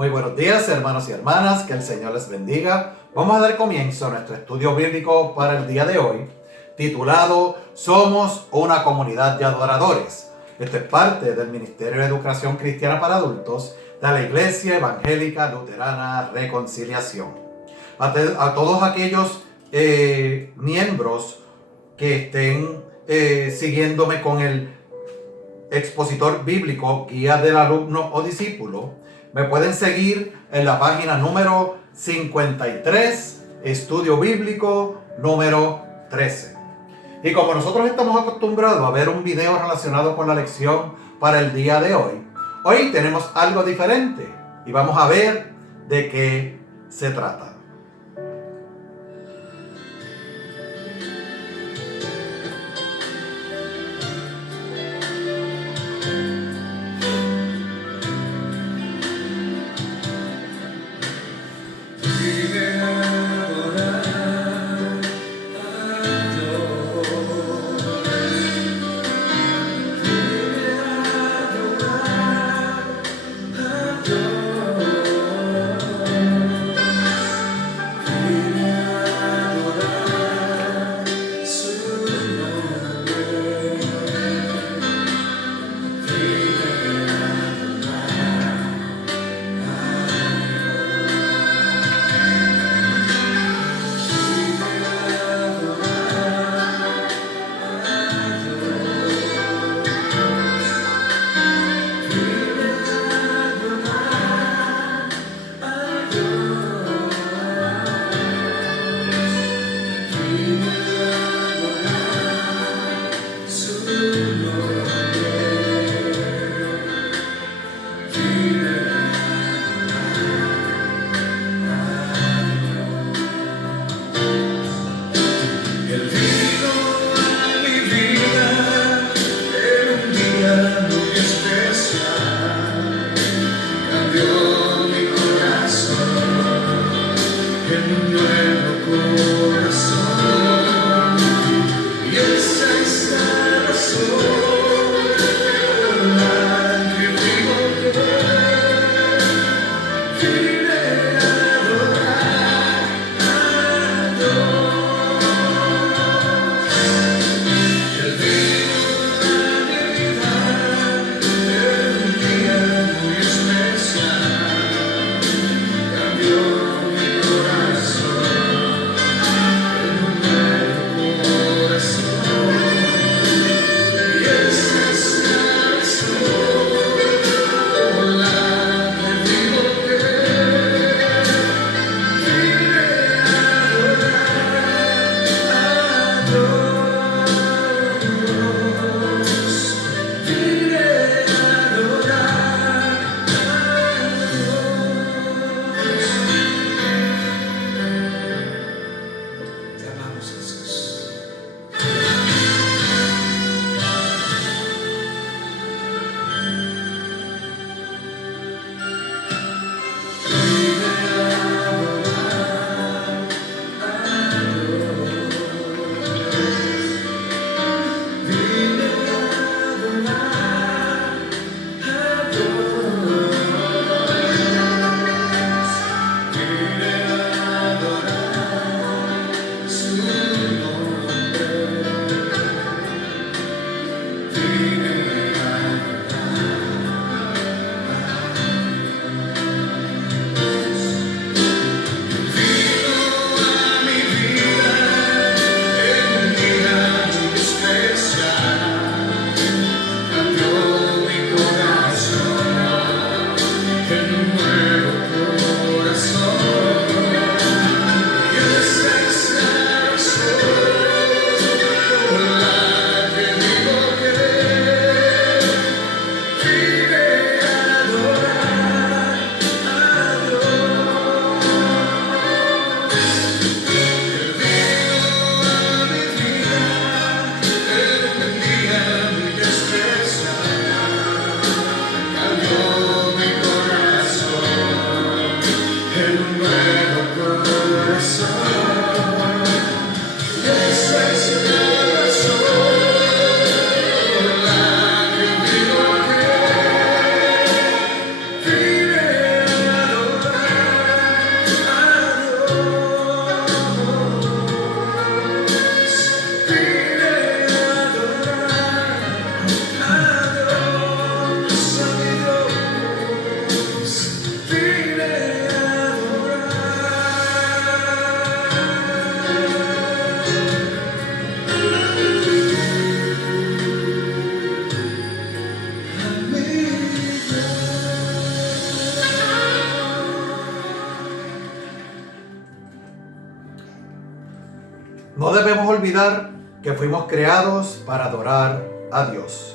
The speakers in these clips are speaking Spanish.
Muy buenos días, hermanos y hermanas, que el Señor les bendiga. Vamos a dar comienzo a nuestro estudio bíblico para el día de hoy, titulado Somos una comunidad de adoradores. Esto es parte del Ministerio de Educación Cristiana para Adultos de la Iglesia Evangélica Luterana Reconciliación. A todos aquellos miembros que estén siguiéndome con el expositor bíblico, guía del alumno o discípulo, me pueden seguir en la página número 53, estudio bíblico número 13. Y como nosotros estamos acostumbrados a ver un video relacionado con la lección para el día de hoy, hoy tenemos algo diferente y vamos a ver de qué se trata. No debemos olvidar que fuimos creados para adorar a Dios.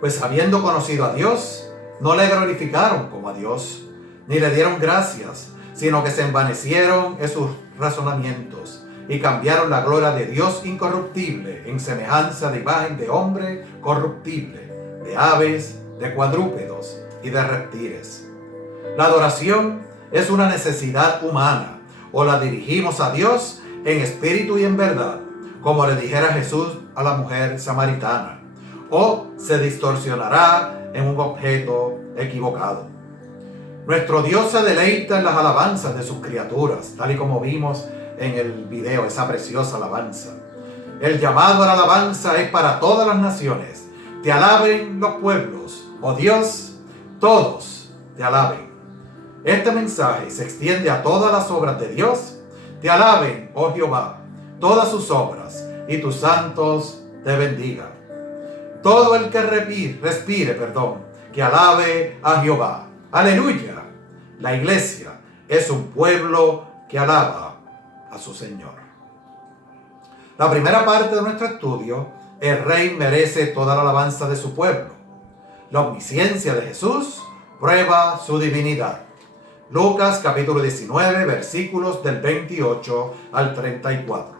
Pues habiendo conocido a Dios, no le glorificaron como a Dios, ni le dieron gracias, sino que se envanecieron en sus razonamientos y cambiaron la gloria de Dios incorruptible en semejanza de imagen de hombre corruptible, de aves, de cuadrúpedos y de reptiles. La adoración es una necesidad humana, o la dirigimos a Dios en espíritu y en verdad, como le dijera Jesús a la mujer samaritana, o se distorsionará en un objeto equivocado. Nuestro Dios se deleita en las alabanzas de sus criaturas, tal y como vimos en el video, esa preciosa alabanza. El llamado a la alabanza es para todas las naciones. Te alaben los pueblos, oh Dios, todos te alaben. Este mensaje se extiende a todas las obras de Dios. Te alaben, oh Jehová, todas sus obras, y tus santos te bendigan. Todo el que respire, que alabe a Jehová. Aleluya. La iglesia es un pueblo que alaba a su Señor. La primera parte de nuestro estudio, el rey merece toda la alabanza de su pueblo. La omnisciencia de Jesús prueba su divinidad. Lucas capítulo 19, versículos del 28 al 34.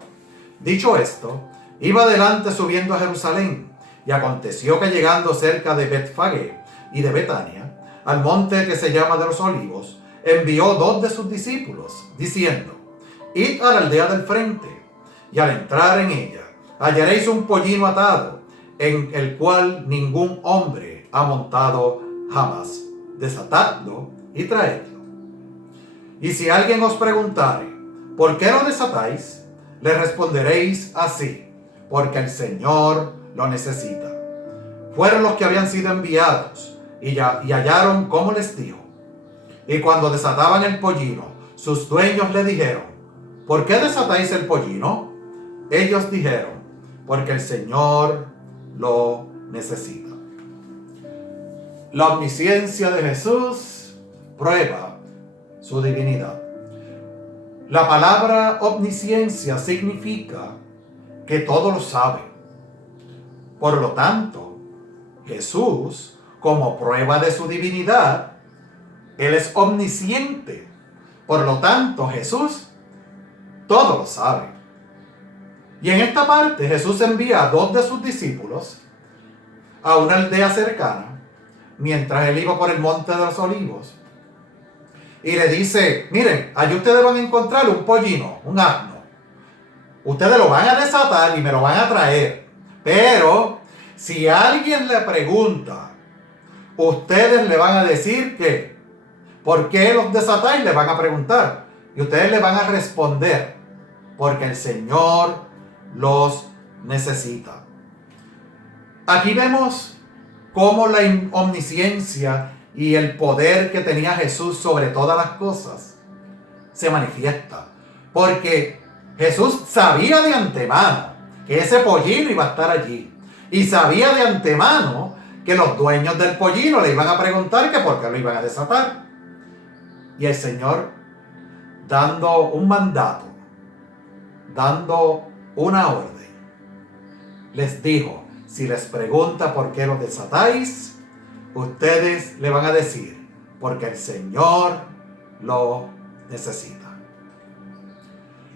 Dicho esto, iba adelante subiendo a Jerusalén, y aconteció que llegando cerca de Betfagé y de Betania, al monte que se llama de los Olivos, envió 2 de sus discípulos, diciendo: Id a la aldea del frente, y al entrar en ella, hallaréis un pollino atado, en el cual ningún hombre ha montado jamás. Desatadlo y traedlo. Y si alguien os preguntare, ¿por qué lo desatáis?, le responderéis así: porque el Señor lo necesita. Fueron los que habían sido enviados, y hallaron como les dijo. Y cuando desataban el pollino, sus dueños le dijeron: ¿por qué desatáis el pollino? Ellos dijeron: porque el Señor lo necesita. La omnisciencia de Jesús prueba su divinidad. La palabra omnisciencia significa que todo lo sabe. Por lo tanto, Jesús, como prueba de su divinidad, Él es omnisciente. Por lo tanto, Jesús todo lo sabe. Y en esta parte Jesús envía a 2 de sus discípulos a una aldea cercana, mientras Él iba por el monte de los Olivos, y le dice: miren, allí ustedes van a encontrar un pollino, un asno. Ustedes lo van a desatar y me lo van a traer. Pero si alguien le pregunta, ustedes le van a decir que ¿por qué los desatáis? Le van a preguntar. Y ustedes le van a responder: porque el Señor los necesita. Aquí vemos cómo la omnisciencia y el poder que tenía Jesús sobre todas las cosas se manifiesta. Porque Jesús sabía de antemano que ese pollino iba a estar allí. Y sabía de antemano que los dueños del pollino le iban a preguntar que por qué lo iban a desatar. Y el Señor, dando un mandato, dando una orden, les dijo: si les pregunta por qué lo desatáis, ustedes le van a decir: porque el Señor lo necesita.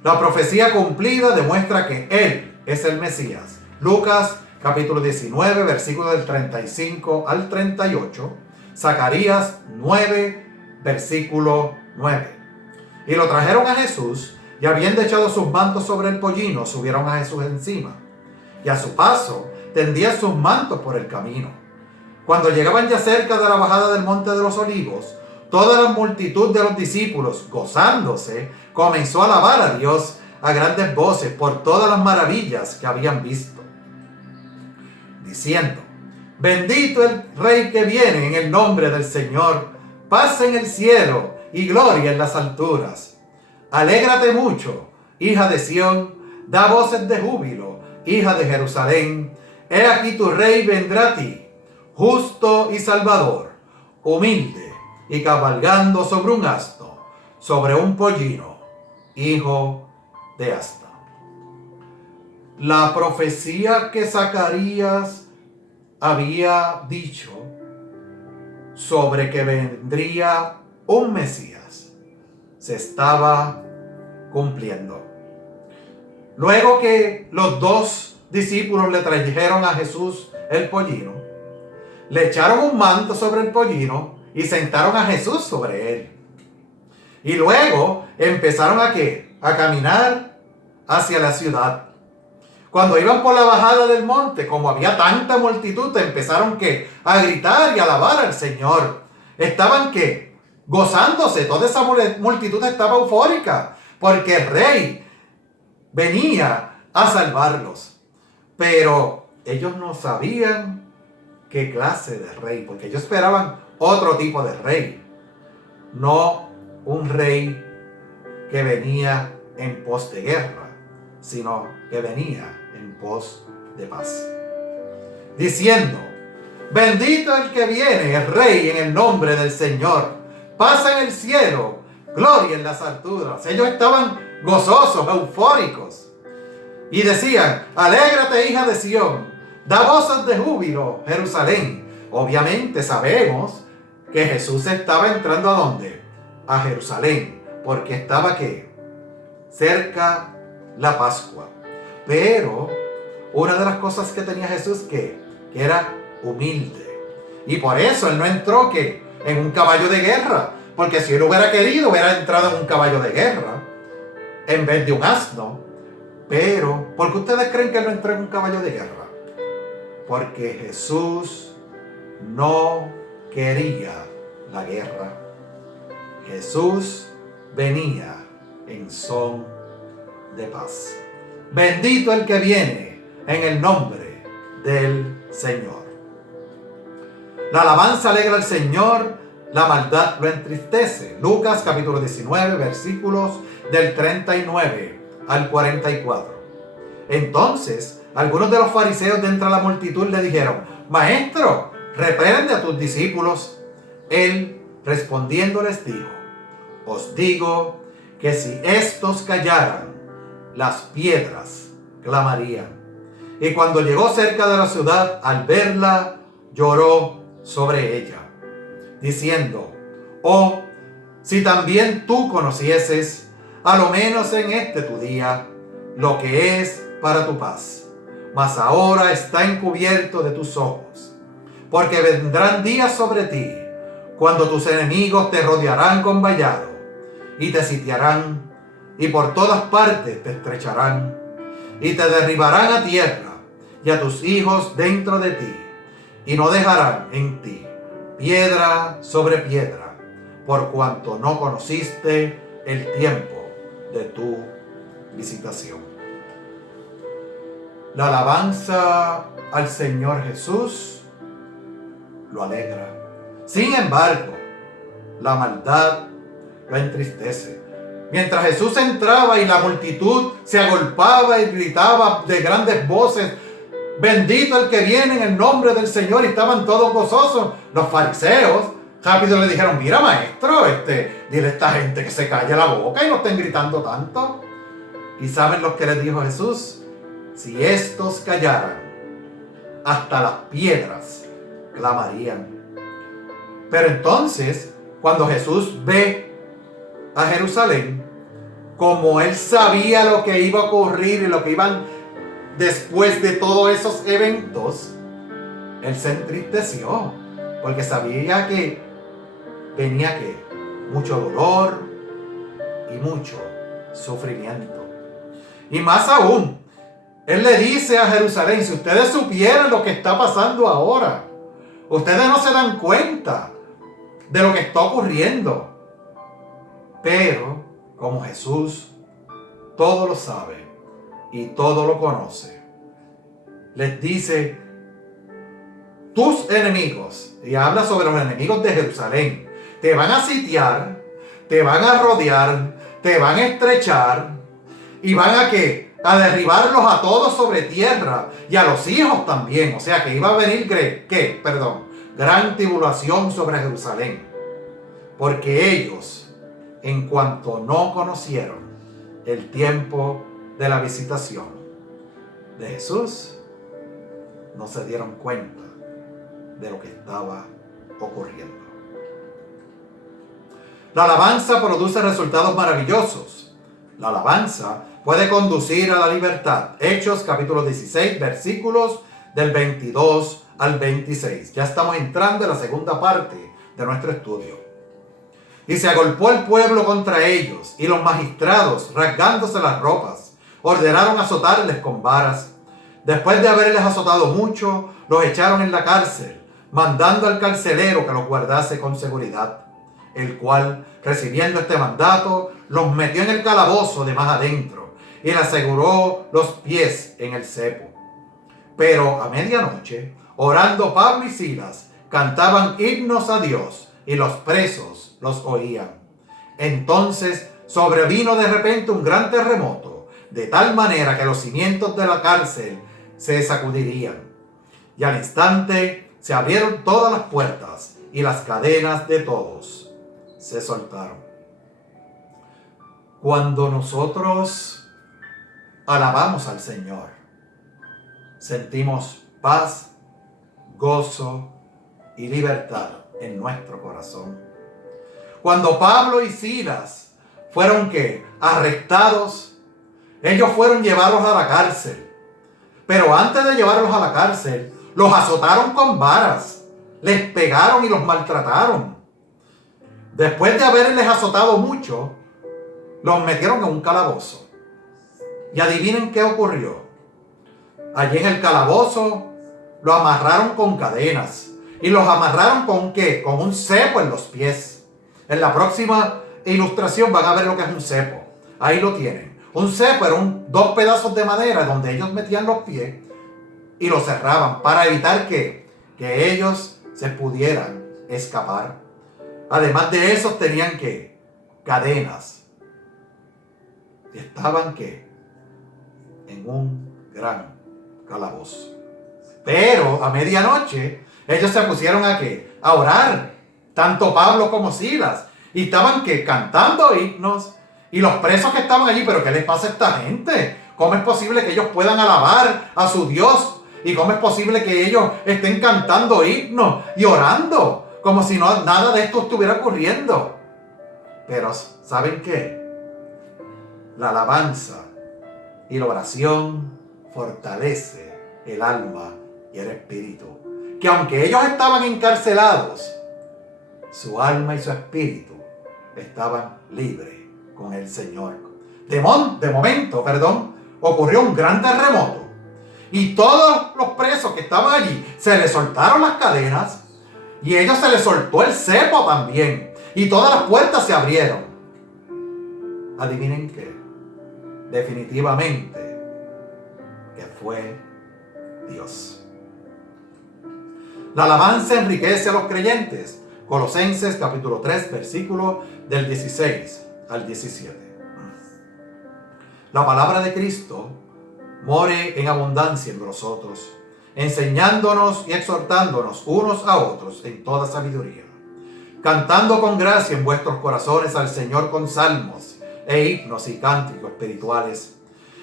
La profecía cumplida demuestra que Él es el Mesías. Lucas capítulo 19, versículos del 35 al 38. Zacarías 9, versículo 9. Y lo trajeron a Jesús, y habiendo echado sus mantos sobre el pollino, subieron a Jesús encima. Y a su paso tendían sus mantos por el camino. Cuando llegaban ya cerca de la bajada del monte de los Olivos, toda la multitud de los discípulos, gozándose, comenzó a alabar a Dios a grandes voces por todas las maravillas que habían visto, diciendo: bendito el Rey que viene en el nombre del Señor, paz en el cielo y gloria en las alturas. Alégrate mucho, hija de Sión, da voces de júbilo, hija de Jerusalén. He aquí tu Rey vendrá a ti, justo y salvador, humilde y cabalgando sobre un asno, sobre un pollino, hijo de asna. la profecía que Zacarías había dicho sobre que vendría un Mesías se estaba cumpliendo. Luego que los dos discípulos le trajeron a Jesús el pollino, le echaron un manto sobre el pollino y sentaron a Jesús sobre él. Y luego empezaron a caminar hacia la ciudad. Cuando iban por la bajada del monte, como había tanta multitud, empezaron a gritar y a alabar al Señor. Estaban gozándose, toda esa multitud estaba eufórica, porque el rey venía a salvarlos. Pero ellos no sabían qué clase de rey, porque ellos esperaban otro tipo de rey, no un rey que venía en pos de guerra, sino que venía en pos de paz, diciendo: bendito el que viene, el rey, en el nombre del Señor, paz en el cielo, gloria en las alturas. Ellos estaban gozosos, eufóricos, y decían: alégrate, hija de Sión, da voces de júbilo, Jerusalén. Obviamente sabemos que Jesús estaba entrando ¿a dónde? A Jerusalén, porque estaba cerca la Pascua. Pero una de las cosas que tenía Jesús que era humilde, y por eso él no entró en un caballo de guerra, porque si él hubiera querido hubiera entrado en un caballo de guerra en vez de un asno. Pero ¿por qué ustedes creen que él no entró en un caballo de guerra? Porque Jesús no quería la guerra. Jesús venía en son de paz. Bendito el que viene en el nombre del Señor. La alabanza alegra al Señor, la maldad lo entristece. Lucas capítulo 19, versículos del 39 al 44. Entonces, algunos de los fariseos de entre la multitud le dijeron: Maestro, reprende a tus discípulos. Él respondiendo les dijo: os digo que si estos callaran, las piedras clamarían. Y cuando llegó cerca de la ciudad, al verla, lloró sobre ella, diciendo: oh, si también tú conocieses, a lo menos en este tu día, lo que es para tu paz. Mas ahora está encubierto de tus ojos, porque vendrán días sobre ti, cuando tus enemigos te rodearán con vallado, y te sitiarán, y por todas partes te estrecharán, y te derribarán a tierra, y a tus hijos dentro de ti, y no dejarán en ti piedra sobre piedra, por cuanto no conociste el tiempo de tu visitación. La alabanza al Señor Jesús lo alegra. Sin embargo, la maldad lo entristece. Mientras Jesús entraba y la multitud se agolpaba y gritaba de grandes voces: bendito el que viene en el nombre del Señor, y estaban todos gozosos, los fariseos rápido le dijeron: mira, maestro, dile a esta gente que se calle la boca y no estén gritando tanto. ¿Y saben lo que les dijo Jesús? Si estos callaran, hasta las piedras clamarían. Pero entonces, cuando Jesús ve a Jerusalén, como él sabía lo que iba a ocurrir y lo que iban después de todos esos eventos, él se entristeció, porque sabía que venía mucho dolor y mucho sufrimiento. Y más aún, él le dice a Jerusalén: si ustedes supieran lo que está pasando ahora, ustedes no se dan cuenta de lo que está ocurriendo. Pero como Jesús todo lo sabe y todo lo conoce, les dice: tus enemigos, y habla sobre los enemigos de Jerusalén, te van a sitiar, te van a rodear, te van a estrechar, y van a derribarlos a todos sobre tierra, y a los hijos también. O sea que iba a venir gran tribulación sobre Jerusalén, porque ellos, en cuanto no conocieron el tiempo de la visitación, de Jesús no se dieron cuenta de lo que estaba ocurriendo. La alabanza produce resultados maravillosos. La alabanza puede conducir a la libertad. Hechos capítulo 16, versículos del 22 al 26. Ya estamos entrando en la segunda parte de nuestro estudio. Y se agolpó el pueblo contra ellos, y los magistrados, rasgándose las ropas, ordenaron azotarles con varas. Después de haberles azotado mucho, los echaron en la cárcel, mandando al carcelero que los guardase con seguridad, el cual, recibiendo este mandato, los metió en el calabozo de más adentro, y le aseguró los pies en el cepo. Pero a medianoche, orando Pablo y Silas, cantaban himnos a Dios, y los presos los oían. Entonces sobrevino de repente un gran terremoto, de tal manera que los cimientos de la cárcel se sacudirían. Y al instante se abrieron todas las puertas, y las cadenas de todos se soltaron. Cuando nosotros alabamos al Señor, sentimos paz, gozo y libertad en nuestro corazón. Cuando Pablo y Silas fueron arrestados, ellos fueron llevados a la cárcel. Pero antes de llevarlos a la cárcel, los azotaron con varas, les pegaron y los maltrataron. Después de haberles azotado mucho, los metieron en un calabozo. Y adivinen qué ocurrió. Allí en el calabozo lo amarraron con cadenas. ¿Y los amarraron con qué? Con un cepo en los pies. En la próxima ilustración van a ver lo que es un cepo. Ahí lo tienen. Un cepo eran dos pedazos de madera donde ellos metían los pies y los cerraban para evitar que ellos se pudieran escapar. Además de eso tenían cadenas. Y estaban en un gran calabozo. Pero a medianoche ellos se pusieron a orar, tanto Pablo como Silas, y estaban cantando himnos, y los presos que estaban allí, pero ¿qué les pasa a esta gente? ¿Cómo es posible que ellos puedan alabar a su Dios? ¿Y cómo es posible que ellos estén cantando himnos y orando como si nada de esto estuviera ocurriendo? Pero ¿saben qué? La alabanza y la oración fortalece el alma y el espíritu. Que aunque ellos estaban encarcelados, su alma y su espíritu estaban libres con el Señor. De momento, ocurrió un gran terremoto. Y todos los presos que estaban allí, se les soltaron las cadenas. Y a ellos se les soltó el cepo también. Y todas las puertas se abrieron. Adivinen qué. Definitivamente que fue Dios. La alabanza enriquece a los creyentes. Colosenses capítulo 3, versículo del 16 al 17. La palabra de Cristo more en abundancia en nosotros, enseñándonos y exhortándonos unos a otros en toda sabiduría, cantando con gracia en vuestros corazones al Señor con salmos e himnos y cánticos espirituales.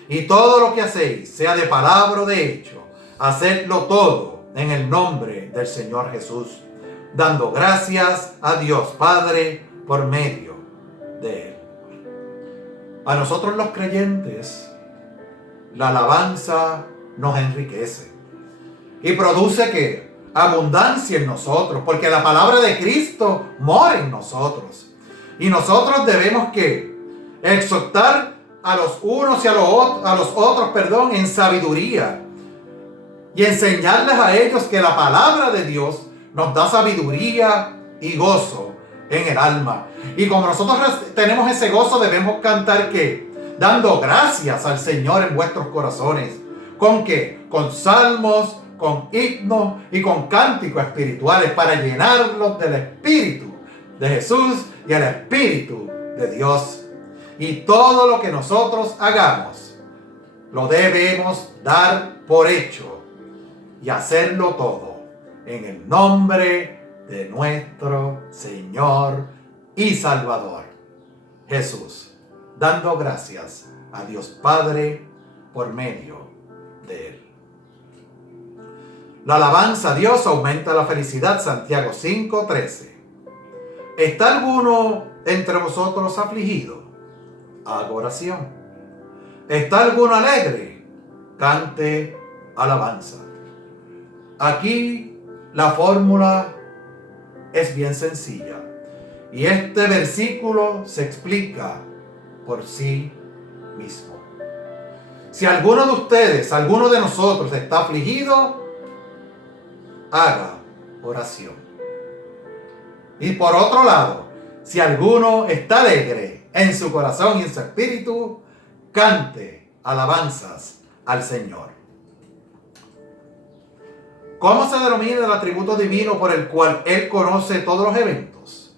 Y todo lo que hacéis, sea de palabra o de hecho, hacedlo todo en el nombre del Señor Jesús, dando gracias a Dios Padre por medio de Él. A nosotros los creyentes, la alabanza nos enriquece y produce abundancia en nosotros, porque la palabra de Cristo mora en nosotros. Y nosotros debemos exhortar a los unos y a los otros, en sabiduría, y enseñarles a ellos que la palabra de Dios nos da sabiduría y gozo en el alma. Y como nosotros tenemos ese gozo, debemos cantar dando gracias al Señor en vuestros corazones. ¿Con qué? Con salmos, con himnos y con cánticos espirituales, para llenarlos del Espíritu de Jesús y el Espíritu de Dios. Y todo lo que nosotros hagamos, lo debemos dar por hecho y hacerlo todo en el nombre de nuestro Señor y Salvador, Jesús, dando gracias a Dios Padre por medio de Él. La alabanza a Dios aumenta la felicidad. Santiago 5:13. ¿Está alguno entre vosotros afligido? Haga oración. ¿Está alguno alegre? Cante alabanza. Aquí la fórmula es bien sencilla. Y este versículo se explica por sí mismo. Si alguno de ustedes, alguno de nosotros está afligido, haga oración. Y por otro lado, si alguno está alegre en su corazón y en su espíritu, cante alabanzas al Señor. ¿Cómo se denomina el atributo divino por el cual Él conoce todos los eventos?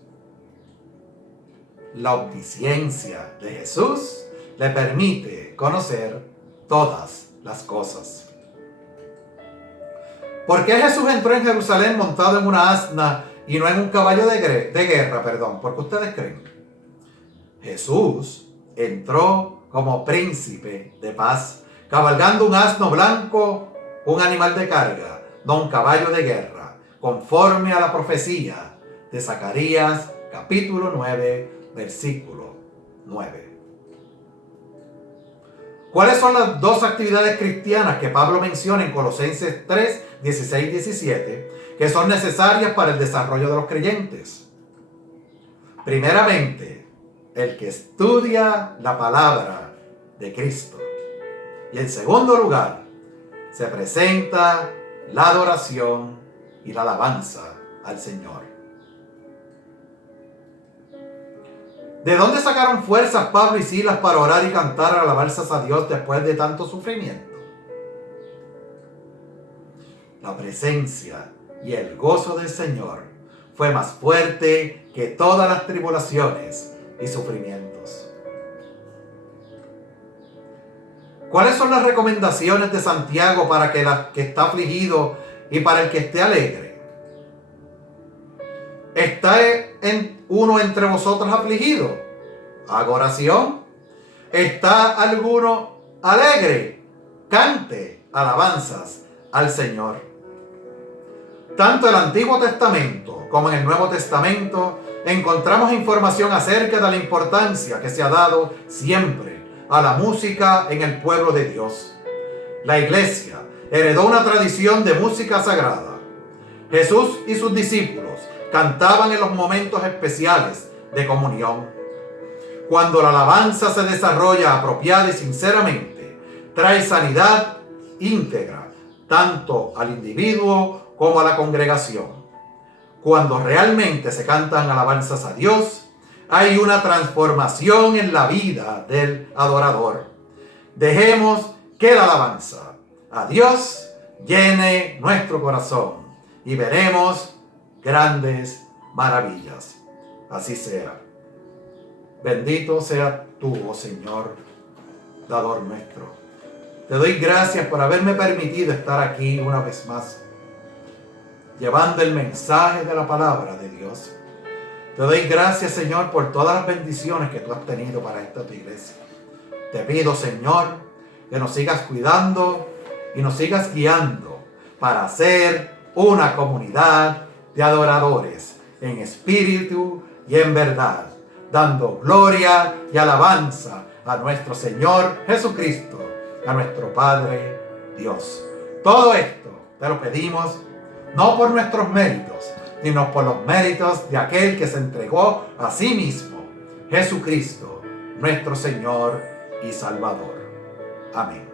La omnisciencia de Jesús le permite conocer todas las cosas. ¿Por qué Jesús entró en Jerusalén montado en una asna y no en un caballo de guerra? ¿Por qué ustedes creen? Jesús entró como príncipe de paz, cabalgando un asno blanco, un animal de carga, no un caballo de guerra, conforme a la profecía de Zacarías, capítulo 9, versículo 9. ¿Cuáles son las dos actividades cristianas que Pablo menciona en Colosenses 3, 16 y 17, que son necesarias para el desarrollo de los creyentes? Primeramente, el que estudia la palabra de Cristo. Y en segundo lugar, se presenta la adoración y la alabanza al Señor. ¿De dónde sacaron fuerzas Pablo y Silas para orar y cantar alabanzas a Dios después de tanto sufrimiento? La presencia y el gozo del Señor fue más fuerte que todas las tribulaciones y sufrimientos. ¿Cuáles son las recomendaciones de Santiago para el que está afligido y para el que esté alegre? ¿Está uno entre vosotros afligido? Haga oración. ¿Está alguno alegre? Cante alabanzas al Señor. Tanto en el Antiguo Testamento como en el Nuevo Testamento encontramos información acerca de la importancia que se ha dado siempre a la música en el pueblo de Dios. La iglesia heredó una tradición de música sagrada. Jesús y sus discípulos cantaban en los momentos especiales de comunión. Cuando la alabanza se desarrolla apropiada y sinceramente, trae sanidad íntegra tanto al individuo como a la congregación. Cuando realmente se cantan alabanzas a Dios, hay una transformación en la vida del adorador. Dejemos que la alabanza a Dios llene nuestro corazón y veremos grandes maravillas. Así sea. Bendito sea tú, oh Señor, dador nuestro. Te doy gracias por haberme permitido estar aquí una vez más, llevando el mensaje de la palabra de Dios. Te doy gracias, Señor, por todas las bendiciones que tú has tenido para esta tu iglesia. Te pido, Señor, que nos sigas cuidando y nos sigas guiando para ser una comunidad de adoradores en espíritu y en verdad, dando gloria y alabanza a nuestro Señor Jesucristo, a nuestro Padre Dios. Todo esto te lo pedimos no por nuestros méritos, sino por los méritos de aquel que se entregó a sí mismo, Jesucristo, nuestro Señor y Salvador. Amén.